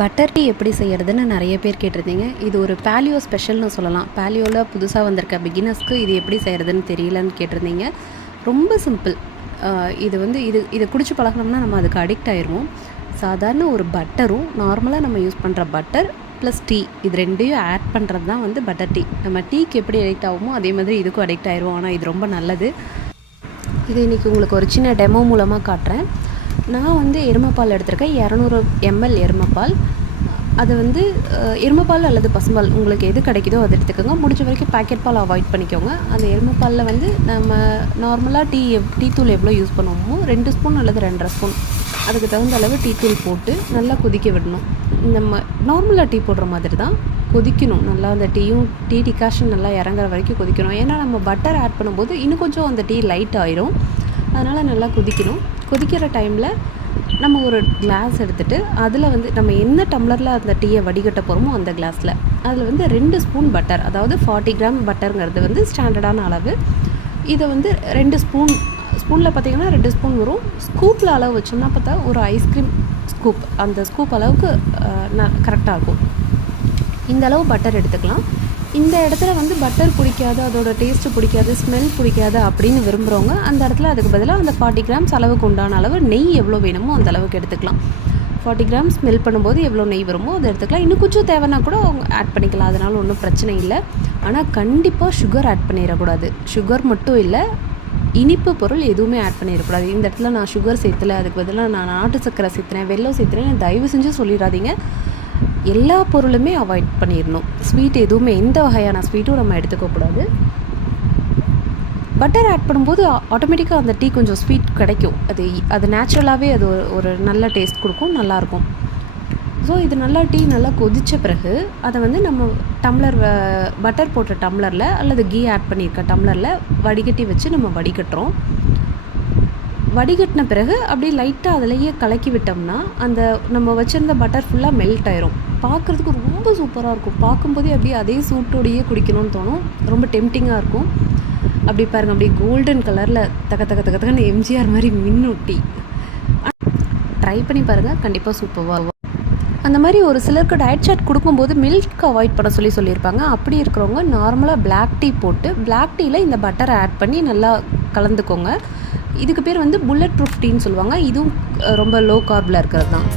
Butter tea எப்படி செய்கிறதுன்னு நிறைய பேர் கேட்டிருந்தீங்க. இது ஒரு பேலியோ ஸ்பெஷல்னு சொல்லலாம். பேலியோவில் புதுசாக வந்திருக்க பிகினர்ஸ்க்கு இது எப்படி செய்கிறதுன்னு தெரியலன்னு கேட்டிருந்தீங்க. ரொம்ப சிம்பிள். இதை குடிச்சு பழகினோம்னா நம்ம அதுக்கு அடிக்ட் ஆயிடுவோம். சாதாரண ஒரு பட்டரும் நார்மலாக நம்ம யூஸ் பண்ணுற பட்டர் ப்ளஸ் டீ இது ரெண்டையும் ஆட் பண்ணுறது தான் பட்டர் டீ. நம்ம டீக்கு எப்படி அடிக்ட் ஆகுமோ அதே மாதிரி இதுக்கும் அடிக்ட் ஆயிடுவோம். ஆனால் இது ரொம்ப நல்லது. இது இன்றைக்கி உங்களுக்கு ஒரு சின்ன டெமோ மூலமாக காட்டுறேன். நான் எருமைப்பால் எடுத்திருக்கேன். 200 ml எருமைப்பால். அது எருமைப்பால் அல்லது பசும்பால் உங்களுக்கு எது கிடைக்குதோ அதை எடுத்துக்கோங்க. முடிஞ்ச வரைக்கும் பேக்கெட் பால் அவாய்ட் பண்ணிக்கோங்க. அந்த எருமைப்பாலில் நம்ம நார்மலாக டீ தூள் எவ்வளோ யூஸ் பண்ணுவோமோ 2 ஸ்பூன் அல்லது 2.5 ஸ்பூன் அதுக்கு தகுந்த அளவு டீ தூள் போட்டு நல்லா கொதிக்க விடணும். நம்ம நார்மலாக டீ போடுற மாதிரி தான் கொதிக்கணும். நல்லா அந்த டீ டிகாஷன் நல்லா இறங்குற வரைக்கும் கொதிக்கணும். ஏன்னா நம்ம பட்டர் ஆட் பண்ணும்போது இன்னும் கொஞ்சம் அந்த டீ லைட் ஆயிரும். அதனால் நல்லா கொதிக்கணும். கொதிக்கிற டைமில் நம்ம ஒரு கிளாஸ் எடுத்துகிட்டு அதில் நம்ம என்ன டம்ளரில் அந்த டீயை வடிகட்ட போகிறோமோ அந்த கிளாஸில் அதில் 2 ஸ்பூன் பட்டர், அதாவது 40 கிராம் பட்டருங்கிறது ஸ்டாண்டர்டான அளவு. இதை 2 ஸ்பூனில் பார்த்திங்கன்னா 2 ஸ்பூன் வரும். ஸ்கூப்பில் அளவு வச்சோம்னா பார்த்தா ஒரு ஐஸ்கிரீம் ஸ்கூப், அந்த ஸ்கூப் அளவுக்கு கரெக்டாக இருக்கும். இந்த அளவு பட்டர் எடுத்துக்கலாம். இந்த இடத்துல பட்டர் பிடிக்காது, அதோட டேஸ்ட்டு பிடிக்காது, ஸ்மெல் பிடிக்காது அப்படின்னு விரும்புகிறவங்க அந்த இடத்துல அதுக்கு பதிலாக அந்த 40 கிராம்ஸ் அளவுக்கு உண்டான அளவு நெய் எவ்வளோ வேணுமோ அந்த அளவுக்கு எடுத்துக்கலாம். 40 கிராம்ஸ் ஸ்மெல் பண்ணும்போது எவ்வளோ நெய் வருமோ அதை எடுத்துக்கலாம். இன்னும் கொஞ்சம் தேவைன்னா கூட அவங்க ஆட் பண்ணிக்கலாம். அதனால் ஒன்றும் பிரச்சனை இல்லை. ஆனால் கண்டிப்பாக சுகர் ஆட் பண்ணிடக்கூடாது. சுகர் மட்டும் இல்லை, இனிப்பு பொருள் எதுவுமே ஆட் பண்ணிடக்கூடாது. இந்த இடத்துல நான் சுகர் சேர்த்துல, அதுக்கு பதிலாக நான் நாட்டு சக்கரை சேர்த்துறேன், வெல்லம் சேர்த்துறேன் தயவு செஞ்சு சொல்லிடாதீங்க. எல்லா பொருளுமே அவாய்ட் பண்ணிடணும். ஸ்வீட் எதுவுமே, எந்த வகையான ஸ்வீட்டும் நம்ம எடுத்துக்கக்கூடாது. பட்டர் ஆட் பண்ணும்போது ஆட்டோமேட்டிக்காக அந்த டீ கொஞ்சம் ஸ்வீட் கிடைக்கும். அது நேச்சுரலாகவே அது ஒரு நல்ல டேஸ்ட் கொடுக்கும், நல்லாயிருக்கும். ஸோ இது டீ நல்லா கொதித்த பிறகு அதை நம்ம டம்ளர் பட்டர் போட்ட டம்ளரில் அல்லது கீ ஆட் பண்ணியிருக்க டம்ளரில் வடிகட்டி வச்சு நம்ம வடிகட்டுறோம். வடிகட்டின பிறகு அப்படியே லைட்டாக அதிலேயே கலக்கி விட்டோம்னா அந்த நம்ம வச்சுருந்த பட்டர் ஃபுல்லாக மெல்ட் ஆயிரும். பார்க்குறதுக்கு ரொம்ப சூப்பராக இருக்கும். பார்க்கும்போதே அப்படியே அதே சூட்டோடையே குடிக்கணும்னு தோணும். ரொம்ப டெம்டிங்காக இருக்கும். அப்படி பாருங்கள், அப்படியே கோல்டன் கலரில் தக்கன்னு எம்ஜிஆர் மாதிரி மின்னுட்டி. ட்ரை பண்ணி பாருங்கள், கண்டிப்பாக சூப்பராக இருக்கும். அந்த மாதிரி ஒரு சிலருக்கு டயட் சார்ட் கொடுக்கும்போது மில்க் அவாய்ட் பண்ண சொல்லியிருப்பாங்க. அப்படி இருக்கிறவங்க நார்மலாக பிளாக் டீ போட்டு பிளாக் டீயில் இந்த பட்டரை ஆட் பண்ணி நல்லா கலந்துக்கோங்க. இதுக்கு பேர் புல்லட் ப்ரூஃப் டீன்னு சொல்லுவாங்க. இதுவும் ரொம்ப லோ கார்பில் இருக்கிறது தான்.